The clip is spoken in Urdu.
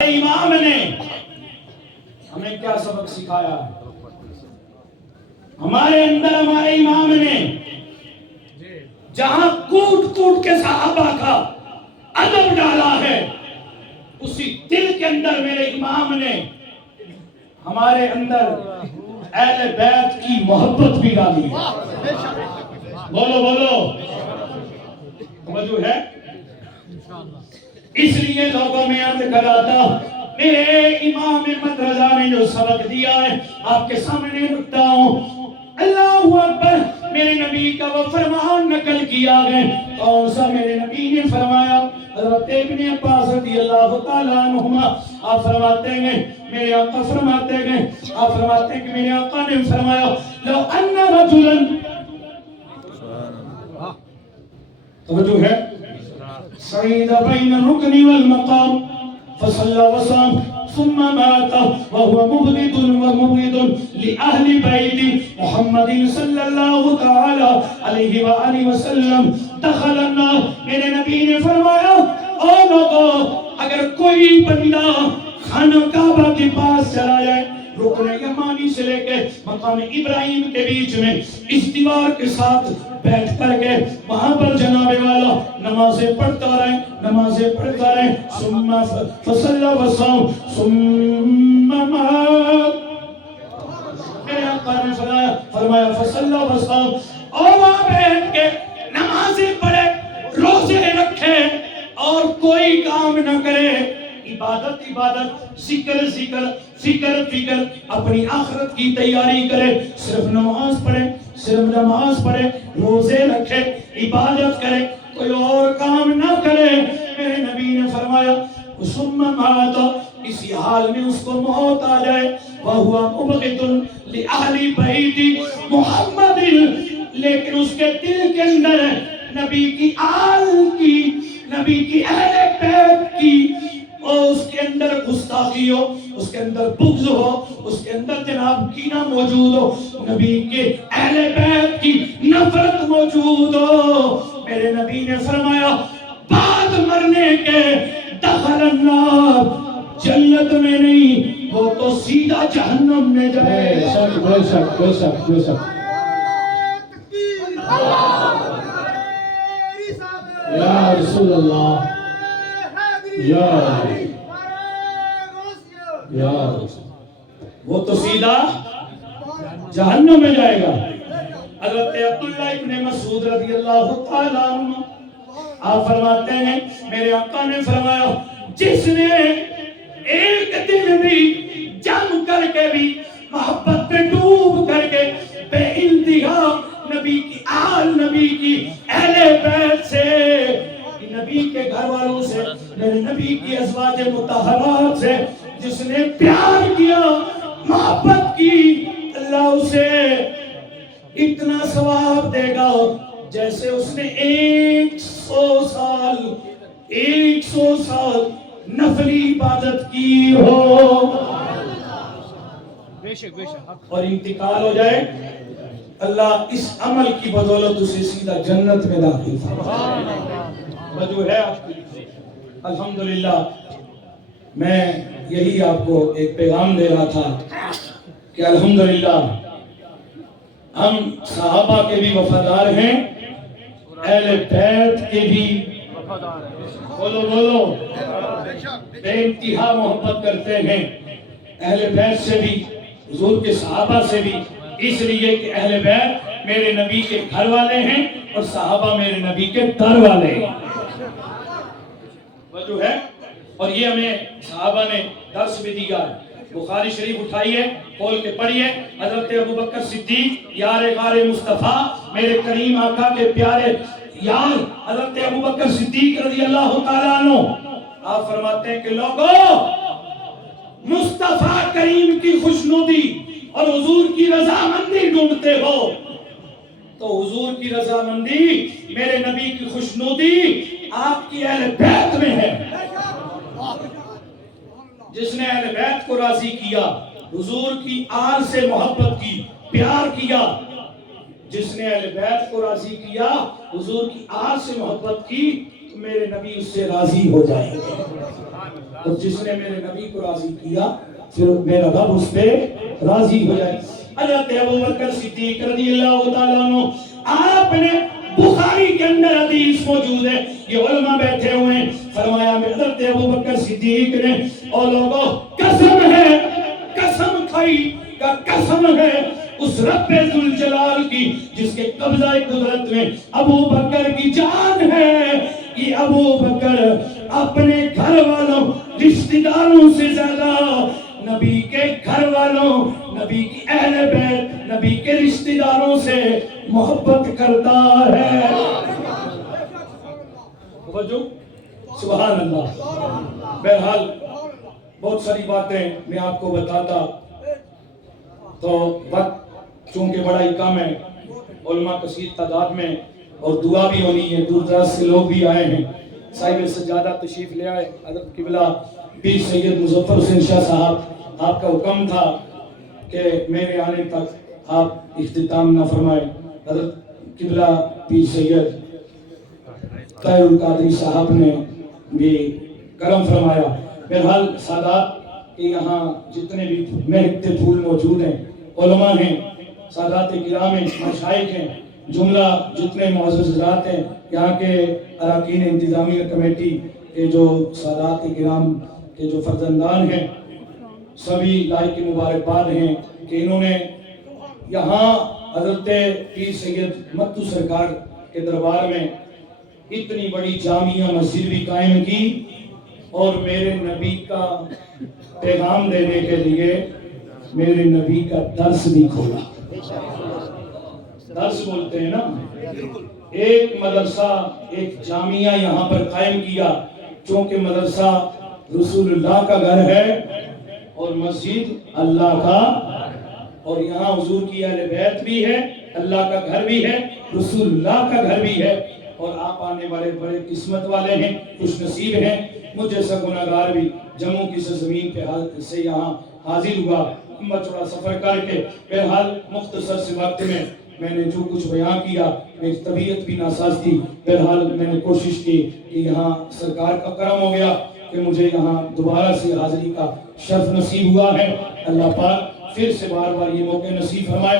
امام نے ہمیں کیا سبق سکھایا ہے؟ ہمارے اندر ہمارے امام نے جہاں کوٹ کوٹ کے صحابہ کا ادب ڈالا ہے، اسی دل کے اندر میرے امام نے ہمارے اندر اہل بیت کی محبت بھی ڈالی ہے۔ بولو بولو، توجہ ہے؟ اس لیے لوگوں میں عرض کر رہا تھا، میرے امام احمد رضا نے جو سبق دیا ہے آپ کے سامنے رکھتا ہوں۔ اللہ اکبر، میرے نبی کا وہ فرمان نقل کیا گئے، کون سا؟ میرے نبی نے فرمایا، حضرت ابن عباس رضی اللہ تعالیٰ عنہما آپ فرماتے ہیں، میرے آقا فرماتے ہیں، آپ فرماتے ہیں کہ میرے آقا نے فرمایا، لو ان رجلا، توجہ ہے، صعید بین الرکن والمقام فصلى وصام ثم مات وهو مبغض ومبغض لأهل بيت محمد صلی اللہ تعالی علیہ وآلہ وسلم دخل النار۔ میرے نبی نے فرمایا، او لوگو، اگر کوئی بندہ خانہ کعبہ کے پاس چلا جائے، رکن یمانی سے لے کے مقام ابراہیم کے بیچ میں اس دیوار کے ساتھ بیٹھ کر کے وہاں پر جناب والا نمازیں پڑھتا رہے، نمازیں پڑھتا رہے، ثم فصلی وصام ثم مات۔ میرے آقا نے فرمایا فصلی وصام، اور وہاں بیٹھ کے نمازیں پڑھے، روزے رکھے اور کوئی کام نہ کرے، عبادت عبادت، ذکر ذکر، فکر فکر، اپنی آخرت کی تیاری کرے، صرف نماز پڑھے، صرف نماز پڑھے، روزے رکھے، عبادت کرے، کوئی اور کام نہ کرے۔ میرے نبی نے فرمایا ثم مات، اسی حال میں اس کو موت آ جائے، وَهُوَ مُبْغِضٌ لِأَهْلِ بَيْتِ مُحَمَّدٍ، لیکن اس کے دل کے اندر نبی کی آل کی، نبی کی اہل بیت کی، اور اس کے اندر گستاخی ہو، اس کے اندر بغض ہو، اس کے اندر جناب کینہ موجود ہو، نبی کے اہل بیت کی نفرت موجود ہو۔ میرے نبی نے فرمایا بعد مرنے کے دخل النار، جنت میں نہیں، وہ تو سیدھا جہنم میں جائے۔ بے شک بے شک بے شک بے شک، یا رسول اللہ، یا وہ تو سیدھا جہنم میں جائے گا۔ حضرت عبداللہ ابن مسعود رضی اللہ تعالیٰ عنہ آپ فرماتے ہیں، میرے آقا نے فرمایا، جس نے ایک دن بھی جم کر کے بھی محبت پہ ڈوب کر کے بے انتہا نبی کی آل، نبی کی اہل بیت سے، نبی کے گھر والوں سے، میرے نبی کی ازواج مطہرات سے جس نے پیار کیا، محبت کی، اللہ اسے اتنا ثواب دے گا جیسے اس نے 100 سال نفلی عبادت کی ہو، اور انتقال ہو جائے، اللہ اس عمل کی بدولت اسے سیدھا جنت میں داخل فرمائے۔ وجہ ہے آپ کی، الحمدللہ۔ میں یہی آپ کو ایک پیغام دے رہا تھا کہ الحمدللہ ہم صحابہ کے بھی وفادار ہیں، اہل بیت کے بھی وفادار ہیں، بولو بولو، بے انتہا محبت کرتے ہیں اہل بیت سے بھی، حضور کے صحابہ سے بھی، اس لیے کہ اہل بیت میرے نبی کے گھر والے ہیں اور صحابہ میرے نبی کے در والے ہیں۔ وجہ ہے، اور یہ ہمیں صحابہ نے درس بھی دیا ہے۔ بخاری شریف اٹھائیے، کھول کے پڑھیے، حضرت ابوبکر صدیق یار غار مصطفیٰ، میرے کریم آقا کے پیارے یار حضرت ابوبکر صدیق رضی اللہ تعالیٰ عنہ آپ فرماتے ہیں کہ لوگوں، مصطفیٰ کریم کی خوشنودی اور حضور کی رضامندی ڈھونڈتے ہو تو حضور کی رضامندی، میرے نبی کی خوشنودی آپ کی اہل بیت میں ہے۔ جس نے اہل بیت کو راضی کیا، حضور کی آل سے محبت کی، پیار کیا، جس نے اہل بیت کو راضی کیا، حضور کی آل سے محبت کی، تو میرے نبی اس سے راضی ہو جائیں گے۔ اور جس نے میرے نبی کو راضی کیا پھر میرا رب اس پہ راضی ہو جائے. حضرت ابوبکر صدیق رضی اللہ تعالیٰ عنہ, آپ نے بخاری کے اندر حدیث موجود ہے, یہ علماء بیٹھے ہوئے ہیں, فرمایا حضرت ابوبکر صدیق نے, او لوگوں قسم ہے, قسم کھائی کا قسم ہے اس رب ذوالجلال کی جس کے قبضہ قدرت میں ابو بکر کی جان ہے, کہ ابو بکر اپنے گھر والوں رشتہ داروں سے زیادہ نبی کے گھر والوں, نبی کی اہل بیت, نبی کے رشتہ داروں سے محبت کرتا ہے. سبحان اللہ. بہرحال بہت ساری باتیں میں آپ کو بتاتا تو وقت چونکہ بڑا ہی کم ہے, علماء کثیر تعداد میں اور دعا بھی ہونی ہے, دور دراز سے لوگ بھی آئے ہیں. صاحب سجادہ تشریف لے آئے, حضرت قبلہ پیر سید مظفر حسین شاہ صاحب, آپ کا حکم تھا کہ میرے آنے تک آپ اختتام نہ فرمائیں. حضرت قبلہ پیر سید طاہر القادری صاحب نے بھی کرم فرمایا. بہرحال سادات کہ یہاں جتنے بھی مہکتے پھول موجود ہیں, علماء ہیں, سادات کرام ہیں, مشائخ ہیں, جملہ جتنے معزز حضرات ہیں, یہاں کے اراکین انتظامیہ کمیٹی کے جو سادات کرام کے جو فرزندان ہیں, سبھی لائق مبارکباد ہیں کہ انہوں نے یہاں حضرت پیر سید متو سرکار کے دربار میں اتنی بڑی جامعہ مسجد بھی قائم کی اور میرے نبی کا پیغام دینے کے لیے میرے نبی کا درس بھی کھولا. درس بولتے ہیں نا, ایک مدرسہ, ایک جامعہ یہاں پر قائم کیا, چونکہ مدرسہ رسول اللہ کا گھر ہے اور مسجد اللہ کا, اور یہاں حضور کی اہل بیت بھی ہے, اللہ کا گھر بھی ہے, رسول اللہ کا گھر بھی ہے, اور آپ آنے والے بڑے قسمت والے ہیں, خوش نصیب ہیں. مجھ جیسا گناہگار بھی جموں کی سرزمین پہ سے یہاں حاضر ہوا, لمبا چوڑا سفر کر کے. بہرحال مختصر سے وقت میں نے جو کچھ بیان کیا, میری طبیعت بھی ناساز تھی, بہرحال میں نے کوشش کی کہ یہاں سرکار کا کرم ہو گیا کہ مجھے یہاں دوبارہ سے حاضری کا شرف نصیب ہوا ہے. اللہ پاک پھر سے بار بار یہ موقع نصیب فرمائے.